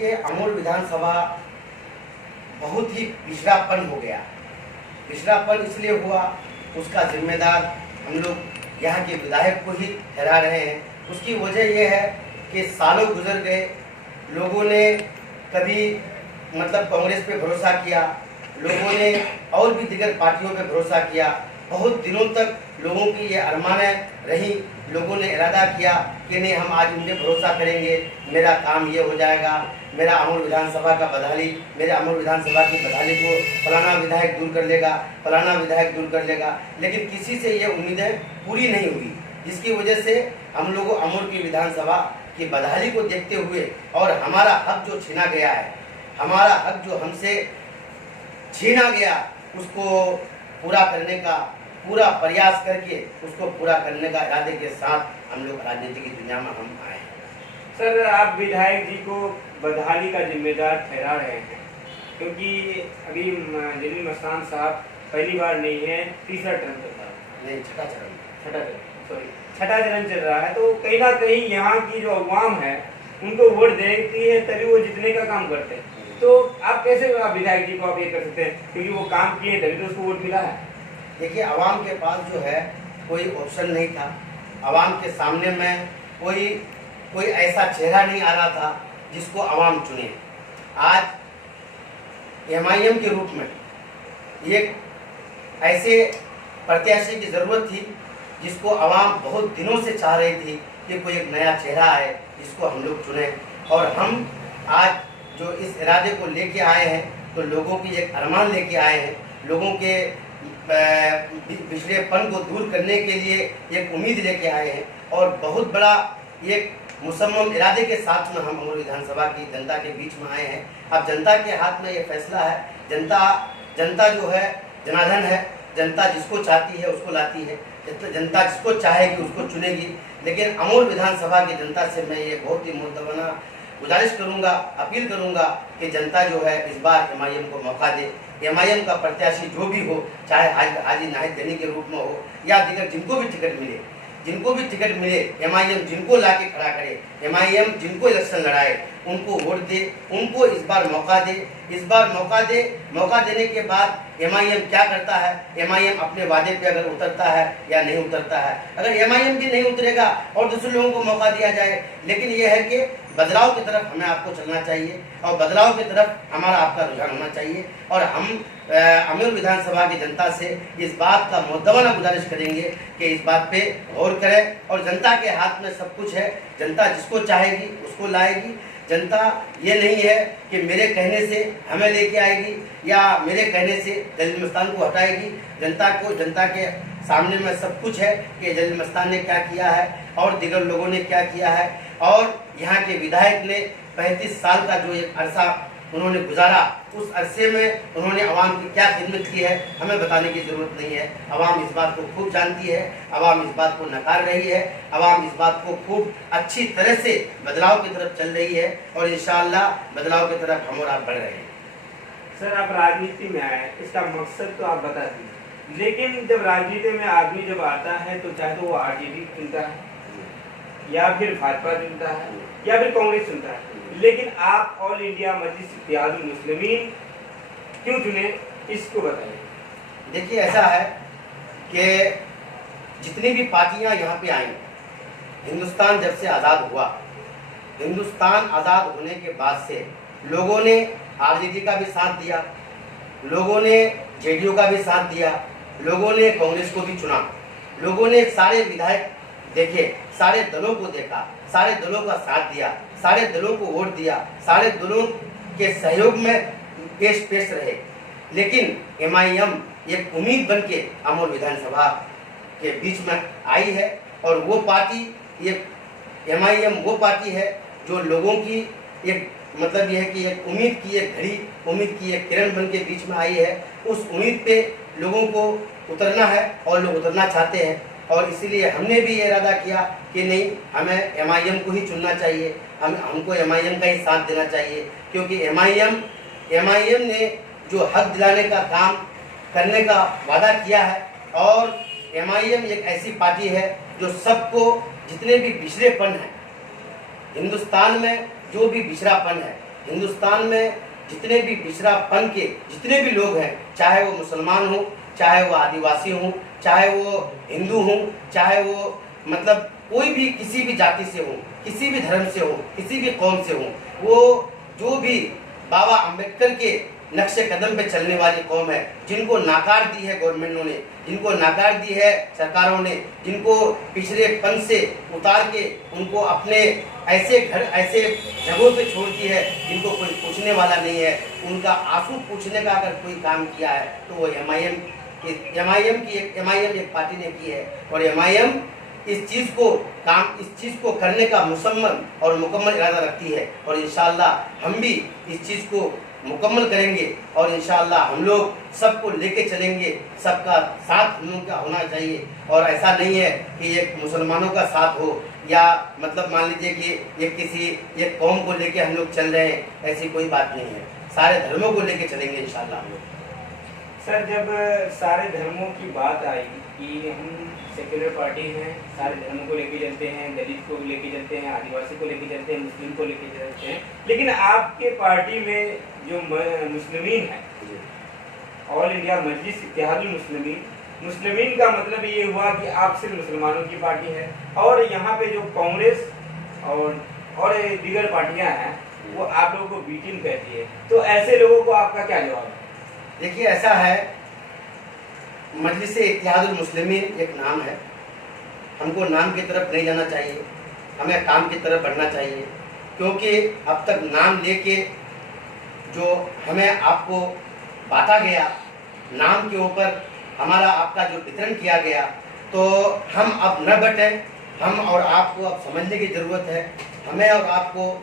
देखिए, अमूल विधानसभा बहुत ही पिछड़ापन हो गया। पिछड़ापन इसलिए हुआ, उसका जिम्मेदार हम लोग यहाँ के विधायक को ही ठहरा रहे हैं। उसकी वजह यह है कि सालों गुजर गए, लोगों ने कभी कांग्रेस पे भरोसा किया, लोगों ने और भी दीगर पार्टियों पे भरोसा किया। बहुत दिनों तक लोगों की ये अरमानें रही, लोगों ने इरादा किया कि नहीं, हम आज उन पे भरोसा करेंगे, मेरा काम ये हो जाएगा, मेरा अमूल विधानसभा का बदहाली, मेरे अमूल विधानसभा की बदहाली को फलाना विधायक दूर कर लेगा, फलाना विधायक दूर कर लेगा। लेकिन किसी से ये उम्मीदें पूरी नहीं हुई, जिसकी वजह से हम लोगों अमूल की विधानसभा की बदहाली को देखते हुए और हमारा हक जो छीना गया है, हमारा हक जो हमसे छीना गया, उसको पूरा करने का पूरा प्रयास करके उसको पूरा करने का इरादे के साथ हम लोग राजनीति की दुनिया में हम आए हैं। सर, आप विधायक जी को बदहाली का जिम्मेदार ठहरा रहे हैं, क्योंकि अभी जलील मस्तान साहब पहली बार नहीं है, तीसरा टर्म चल रहा है, नहीं छठा चरण चल रहा है। तो कहीं ना कहीं यहाँ की जो अवाम है उनको वोट देती है, तभी वो जितने का काम करते हैं। तो आप कैसे विधायक जी को आप ये कर सकते हैं, क्योंकि वो काम किए तभी तो उसको वोट मिला है। देखिए, आवाम के पास जो है कोई ऑप्शन नहीं था, आवाम के सामने में कोई ऐसा चेहरा नहीं आ रहा था जिसको आवाम चुने। आज एमआईएम के रूप में एक ऐसे प्रत्याशी की ज़रूरत थी जिसको आवाम बहुत दिनों से चाह रही थी कि कोई एक नया चेहरा आए जिसको हम लोग चुने। और हम आज जो इस इरादे को लेके आए हैं, तो लोगों की एक अरमान लेके आए हैं, लोगों के पिछड़ेपन को दूर करने के लिए एक उम्मीद लेके आए हैं और बहुत बड़ा एक मुसम्मम इरादे के साथ में हम अमूल विधानसभा की जनता के बीच में आए हैं। अब जनता के हाथ में ये फैसला है, जनता जो है जनार्दन है, जनता जिसको चाहती है उसको लाती है, जनता जिसको चाहेगी उसको चुनेगी। लेकिन अमूल विधानसभा की जनता से मैं ये बहुत ही मुद्दबाना गुजारिश करूंगा, अपील करूंगा कि जनता जो है इस बार एमआईएम को मौका दे। एमआईएम का प्रत्याशी जो भी हो, चाहे हाजी नाहिद गनी के रूप में हो या दीगर जिनको भी टिकट मिले, एमआईएम जिनको लाके खड़ा करे, एमआईएम जिनको इलेक्शन लड़ाए, उनको वोट दे, उनको इस बार मौका दे। इस बार मौका देने के बाद एमआईएम क्या करता है, एमआईएम अपने वादे पे अगर उतरता है या नहीं उतरता है। अगर एमआईएम भी नहीं उतरेगा और दूसरे लोगों को मौका दिया जाए, लेकिन यह है कि बदलाव की तरफ हमें आपको चलना चाहिए और बदलाव की तरफ हमारा आपका रुझान होना चाहिए। और हम अमूल विधानसभा की जनता से इस बात का मुद्दबाना गुजारिश करेंगे कि इस बात पे गौर करें और जनता के हाथ में सब कुछ है, जनता जिसको चाहेगी उसको लाएगी। जनता ये नहीं है कि मेरे कहने से हमें लेके आएगी या मेरे कहने से जलील मस्तान को हटाएगी। जनता के सामने में सब कुछ है कि जलील मस्तान ने क्या किया है और दीगर लोगों ने क्या किया है, और यहाँ के विधायक ने 35 साल का जो एक अरसा उन्होंने गुजारा, उस अरसे में उन्होंने आवाम की क्या खिदमत की है हमें बताने की ज़रूरत नहीं है। आवाम इस बात को खूब जानती है, आवाम इस बात को नकार रही है, आवाम इस बात को खूब अच्छी तरह से बदलाव की तरफ चल रही है और इंशाअल्लाह बदलाव की तरफ हम और आप बढ़ रहे हैं। सर, आप राजनीति में आए, इसका मकसद तो आप बता दीजिए। लेकिन जब राजनीति में आदमी जब आता है तो चाहे तो वो आरजेडी चुनता है या फिर भाजपा चुनता है या फिर कांग्रेस चुनता है, लेकिन आप ऑल इंडिया मजलिस इत्तेहादुल मुस्लिमीन क्यों चुने, इसको बताइए। देखिए, ऐसा है कि जितनी भी पार्टियां यहाँ पे आई, हिंदुस्तान जब से आज़ाद हुआ, हिंदुस्तान आज़ाद होने के बाद से लोगों ने आरजेडी का भी साथ दिया, लोगों ने जेडीयू का भी साथ दिया, लोगों ने कांग्रेस को भी चुना, लोगों ने सारे विधायक देखे, सारे दलों को देखा, सारे दलों का साथ दिया, सारे दलों को वोट दिया, सारे दलों के सहयोग में पेश रहे। लेकिन एमआईएम एक उम्मीद बन के अमूल विधानसभा के बीच में आई है और वो पार्टी, ये एमआईएम वो पार्टी है जो लोगों की एक मतलब यह है कि एक उम्मीद की एक घड़ी, उम्मीद की एक किरण बन के बीच में आई है। उस उम्मीद पे लोगों को उतरना है और लोग उतरना चाहते हैं और इसीलिए हमने भी ये इरादा किया कि नहीं, हमें एमआईएम को ही चुनना चाहिए, हमको एमआईएम का ही साथ देना चाहिए, क्योंकि एमआईएम ने जो हक दिलाने का काम करने का वादा किया है और एमआईएम एक ऐसी पार्टी है जो सबको, जितने भी पिछड़ेपन है हिंदुस्तान में, जो भी पिछड़ापन है हिंदुस्तान में जितने भी पिछड़ापन के जितने भी लोग हैं, चाहे वो मुसलमान हो, चाहे वो आदिवासी हो, चाहे वो हिंदू हो, चाहे वो मतलब कोई भी किसी भी जाति से हो, किसी भी धर्म से हो, किसी भी कौम से हो, वो जो भी बाबा अम्बेडकर के नक्शे कदम पे चलने वाली कौम है, जिनको नाकार दी है गवर्नमेंटों ने, जिनको नाकार दी है सरकारों ने, जिनको पिछड़ेपन से उतार के उनको अपने ऐसे घर ऐसे जगहों पे छोड़ दी है जिनको कोई पूछने वाला नहीं है, उनका आंसू पूछने का अगर कोई काम किया है तो वो एमआईएम एक पार्टी ने की है। और एमआईएम इस चीज़ को करने का मुकम्मल इरादा रखती है। और इंशाअल्लाह हम भी इस चीज़ को मुकम्मल करेंगे और इंशाअल्लाह हम लोग सबको लेके चलेंगे। सबका साथ हम लोग का होना चाहिए और ऐसा नहीं है कि एक मुसलमानों का साथ हो या मतलब मान लीजिए कि एक कौम को लेके हम लोग चल रहे हैं, ऐसी कोई बात नहीं है। सारे धर्मों को लेके चलेंगे इंशाअल्लाह हम लोग। सर, जब सारे धर्मों की बात आई कि हम सेक्युलर पार्टी हैं, सारे धर्मों को लेके चलते हैं, दलित को लेके चलते हैं, आदिवासी को लेके चलते हैं, मुस्लिम को लेके चलते हैं, लेकिन आपके पार्टी में जो मुस्लिमीन है, ऑल इंडिया मजलिस इत्तेहादुल मुस्लिमीन का मतलब ये हुआ कि आप सिर्फ मुसलमानों की पार्टी है और यहाँ पे जो कांग्रेस और दीगर पार्टियां हैं वो आप लोगों को बी टीम कहती है, तो ऐसे लोगों को आपका क्या जवाब है? देखिए, ऐसा है, मजलिस इत्तेहादुल मुस्लिमीन एक नाम है, हमको नाम की तरफ नहीं जाना चाहिए, हमें काम की तरफ बढ़ना चाहिए। क्योंकि अब तक नाम लेके जो हमें आपको बांटा गया, नाम के ऊपर हमारा आपका जो वितरण किया गया, तो हम अब न बटें। हम और आपको अब समझने की ज़रूरत है। हमें और आपको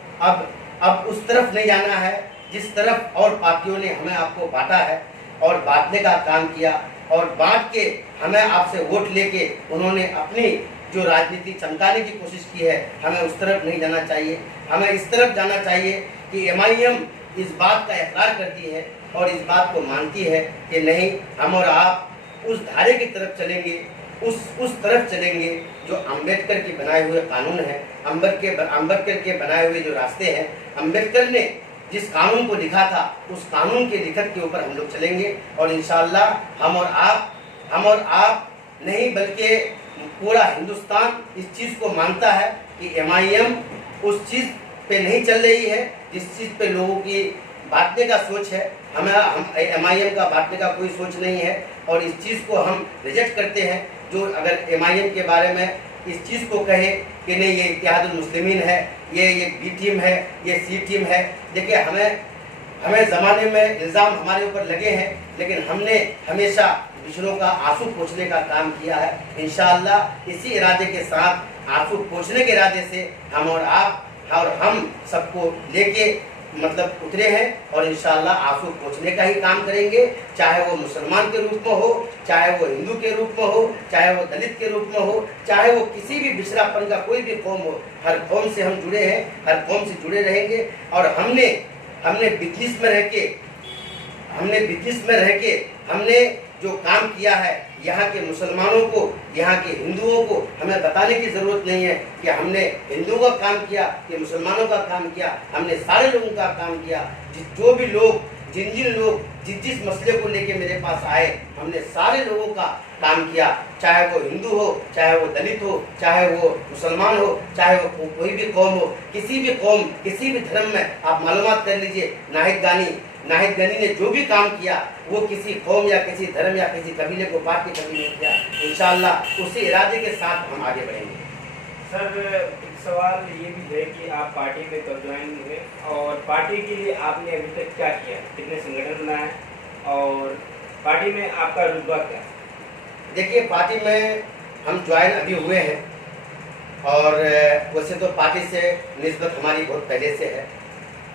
अब उस तरफ नहीं जाना है जिस तरफ और पार्टियों ने हमें आपको बांटा है और बांटने का काम किया, और बांट के हमें आपसे वोट लेके उन्होंने अपनी जो राजनीति चमकाने की कोशिश की है, हमें उस तरफ नहीं जाना चाहिए। हमें इस तरफ जाना चाहिए कि एमआईएम इस बात का इकरार करती है और इस बात को मानती है कि नहीं, हम और आप उस धारे की तरफ चलेंगे, उस तरफ चलेंगे जो अम्बेडकर के बनाए हुए कानून है, अम्बेडकर के बनाए हुए जो रास्ते हैं, अम्बेडकर ने जिस कानून को लिखा था उस कानून के लिखत के ऊपर हम लोग चलेंगे। और इंशाअल्लाह हम और आप नहीं बल्कि पूरा हिंदुस्तान इस चीज़ को मानता है कि एमआईएम उस चीज़ पे नहीं चल रही है जिस चीज़ पे लोगों की बांटने का सोच है। हम एमआईएम का बांटने का कोई सोच नहीं है और इस चीज़ को हम रिजेक्ट करते हैं। जो अगर एमआईएम के बारे में इस चीज़ को कहे कि नहीं, ये इत्तेहादुल मुस्लिमीन है, ये बी टीम है, ये सी टीम है। देखिए, हमें ज़माने में इल्ज़ाम हमारे ऊपर लगे हैं, लेकिन हमने हमेशा पिछड़ों का आंसू पोंछने का काम किया है। इंशाअल्लाह इसी इरादे के साथ, आंसू पोंछने के इरादे से हम और आप और हम सबको लेके मतलब उतरे हैं और इंशाअल्लाह आंसू पोंछने का ही काम करेंगे। चाहे वो मुसलमान के रूप में हो, चाहे वो हिंदू के रूप में हो, चाहे वो दलित के रूप में हो, चाहे वो किसी भी पिछड़ापन का कोई भी कौम हो, हर कौम से हम जुड़े हैं, हर कौम से जुड़े रहेंगे। और हमने बिजनेस में रह के हमने जो काम किया है, यहाँ के मुसलमानों को, यहाँ के हिंदुओं को हमें बताने की ज़रूरत नहीं है कि हमने हिंदुओं का काम किया कि मुसलमानों का काम किया। हमने सारे लोगों का काम किया। जो भी लोग जिन लोग जिस मसले को लेके मेरे पास आए, हमने सारे लोगों का काम किया, चाहे वो हिंदू हो, चाहे वो दलित हो, चाहे वो मुसलमान हो, चाहे वो कोई भी कौम हो, किसी भी कौम, किसी भी धर्म में आप मालूमात कर लीजिए। नाहिद गनी ने जो भी काम किया वो किसी कौम या किसी धर्म या किसी कबीले को बांट के कभी नहीं किया। इंशाअल्लाह उसी इरादे के साथ हम आगे बढ़ेंगे। सर, एक सवाल ये भी है कि आप पार्टी में कब ज्वाइन हुए और पार्टी के लिए आपने अभी तक क्या किया, कितने संगठन बनाए और पार्टी में आपका रुतबा क्या है? देखिए, पार्टी में हम ज्वाइन अभी हुए हैं और वैसे तो पार्टी से निस्बत हमारी बहुत पहले से है,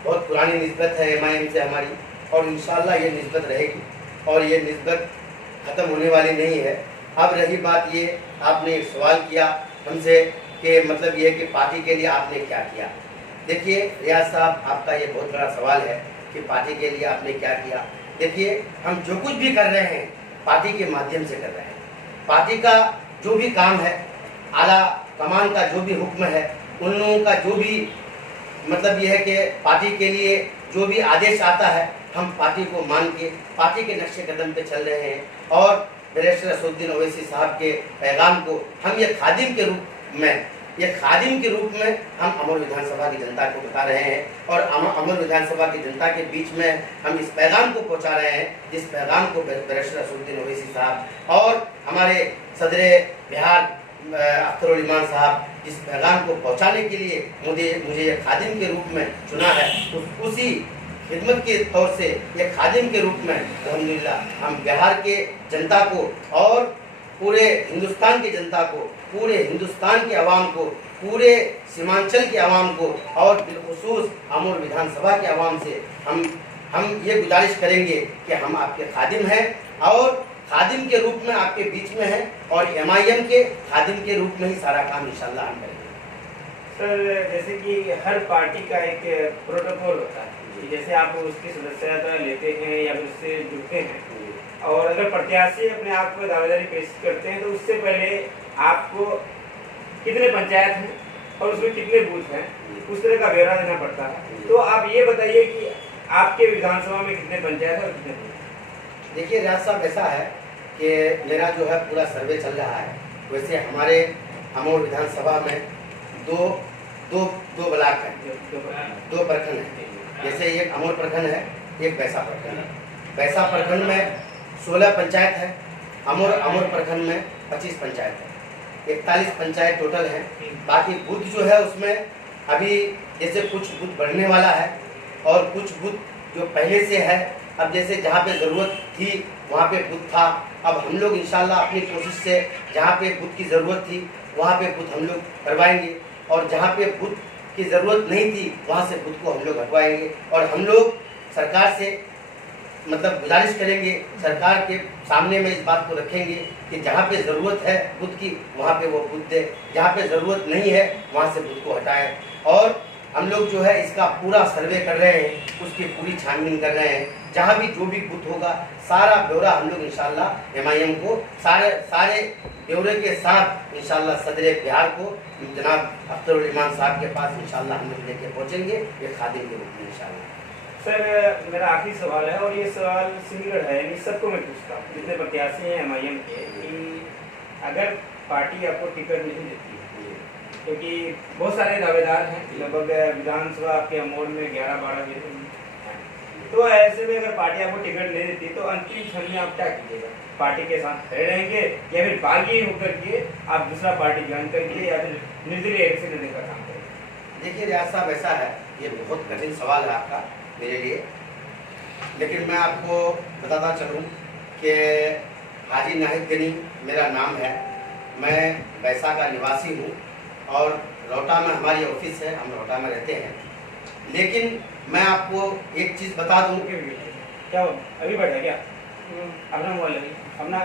बहुत पुरानी निस्बत है एमआईएम से हमारी, और इंशाअल्लाह ये निस्बत रहेगी और ये निस्बत ख़त्म होने वाली नहीं है। अब रही बात ये, आपने एक सवाल किया हमसे कि मतलब ये कि पार्टी के लिए आपने क्या किया। देखिए रियाज साहब, आपका ये बहुत बड़ा सवाल है कि पार्टी के लिए आपने क्या किया। देखिए, हम जो कुछ भी कर रहे हैं पार्टी के माध्यम से कर रहे हैं। पार्टी का जो भी काम है, आला कमान का जो भी हुक्म है, उन लोगों का जो भी मतलब ये है कि पार्टी के लिए जो भी आदेश आता है हम पार्टी को मान के पार्टी के नक्शे कदम पे चल रहे हैं और बैरिस्टर असदुद्दीन ओवैसी साहब के पैगाम को हम ये खादिम के रूप में हम अमर विधानसभा की जनता को बता रहे हैं और अमर विधानसभा की जनता के बीच में हम इस पैगाम को पहुंचा रहे हैं जिस पैगाम को बैरिस्टर असदुद्दीन ओवैसी साहब और हमारे सदर बिहार अख्तर ईमान साहब जिस पैगाम को पहुंचाने के लिए मुझे ये खादिम के रूप में चुना है उसी खिदमत के तौर से ये खादिम के रूप में अल्हम्दुलिल्लाह हम बिहार के जनता को और पूरे हिंदुस्तान की जनता को पूरे हिंदुस्तान के अवाम को पूरे सीमांचल के अवाम को और बिलखुसूस अमर विधानसभा के अवाम से हम ये गुजारिश करेंगे कि हम आपके खादिम हैं और खादिम के रूप में आपके बीच में है और MIM के खादिम के रूप में ही सारा काम इंशाल्लाह हम करेंगे। सर जैसे कि हर पार्टी का एक प्रोटोकॉल होता है कि जैसे आप उसकी सदस्यता लेते हैं या फिर उससे जुड़ते हैं और अगर प्रत्याशी अपने आप को दावेदारी पेश करते हैं तो उससे पहले आपको कितने पंचायत हैं और उसमें कितने बूथ हैं उस तरह का ब्यौरा देना पड़ता है। तो आप ये बताइए कि आपके विधानसभा में कितने पंचायत है और कितने बूथ? देखिए रियाज साहब ऐसा है कि मेरा जो है पूरा सर्वे चल रहा है। वैसे हमारे अमर विधानसभा में दो ब्लॉक हैं, दो प्रखंड हैं। जैसे एक अमर प्रखंड है, एक बैसा प्रखंड है। बैसा प्रखंड में 16 पंचायत है, अमर प्रखंड में 25 पंचायत है, 41 पंचायत टोटल है। बाकी बूथ जो है उसमें अभी जैसे कुछ बूथ बढ़ने वाला है और कुछ बूथ जो पहले से है। अब जैसे जहाँ पे ज़रूरत थी वहाँ पे बूथ था, अब हम लोग इंशाल्लाह अपनी कोशिश से जहाँ पे बूथ की ज़रूरत थी वहाँ पे बूथ हम लोग करवाएंगे और जहाँ पे बूथ की ज़रूरत नहीं थी वहाँ से बूथ को हम लोग हटवाएंगे और हम लोग सरकार से मतलब गुजारिश करेंगे, सरकार के सामने में इस बात को रखेंगे कि जहाँ पे ज़रूरत है बूथ की वहाँ पे वो बूथ दे, जहाँ पे ज़रूरत नहीं है वहाँ से बूथ को हटाएं। और हम लोग जो है इसका पूरा सर्वे कर रहे हैं, उसकी पूरी छानबीन कर रहे हैं। जहाँ भी जो भी बूथ होगा सारा ब्यौरा हम लोग इंशाल्लाह MIM को सारे ब्यौरे के साथ इंशाल्लाह सदर बिहार को जनाब अख्तर ईमान साहब के पास इंशाल्लाह हम लोग लेके पहुँचेंगे ये खादिम के रूप में इंशाल्लाह। सर मेरा आखिरी सवाल है और ये सवाल सिंगल है, यानी सबको मैं पूछता हूँ जितने प्रत्याशी हैं MIM के कि अगर पार्टी आपको टिकट नहीं देती है क्योंकि बहुत सारे दावेदार हैं, लगभग विधानसभा आपके अमोर में 11-12 हैं, तो ऐसे में अगर पार्टी आपको टिकट नहीं देती तो अंतिम क्षण में आप क्या कीजिएगा? पार्टी के साथ खड़े रहेंगे या फिर बागी होकर के आप दूसरा पार्टी ज्वाइन करेंगे या फिर निर्दलीय इलेक्शन लड़ने का काम करेंगे? देखिए रियाज साहब ऐसा है, ये बहुत कठिन सवाल है आपका मेरे लिए, लेकिन मैं आपको बताता चलूँ कि हाजी नाहिद गनी मेरा नाम है। मैं बैसा का निवासी हूँ और रोहटा में हमारी ऑफिस है, हम रोहटा में रहते हैं। लेकिन मैं आपको एक चीज़ बता दूँ कि क्या अभी बैठा क्या अपना मोबाइल अपना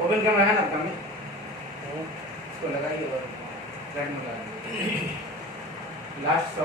ओपन कैमरा है ना आपका में इसको लगाइए और लास्ट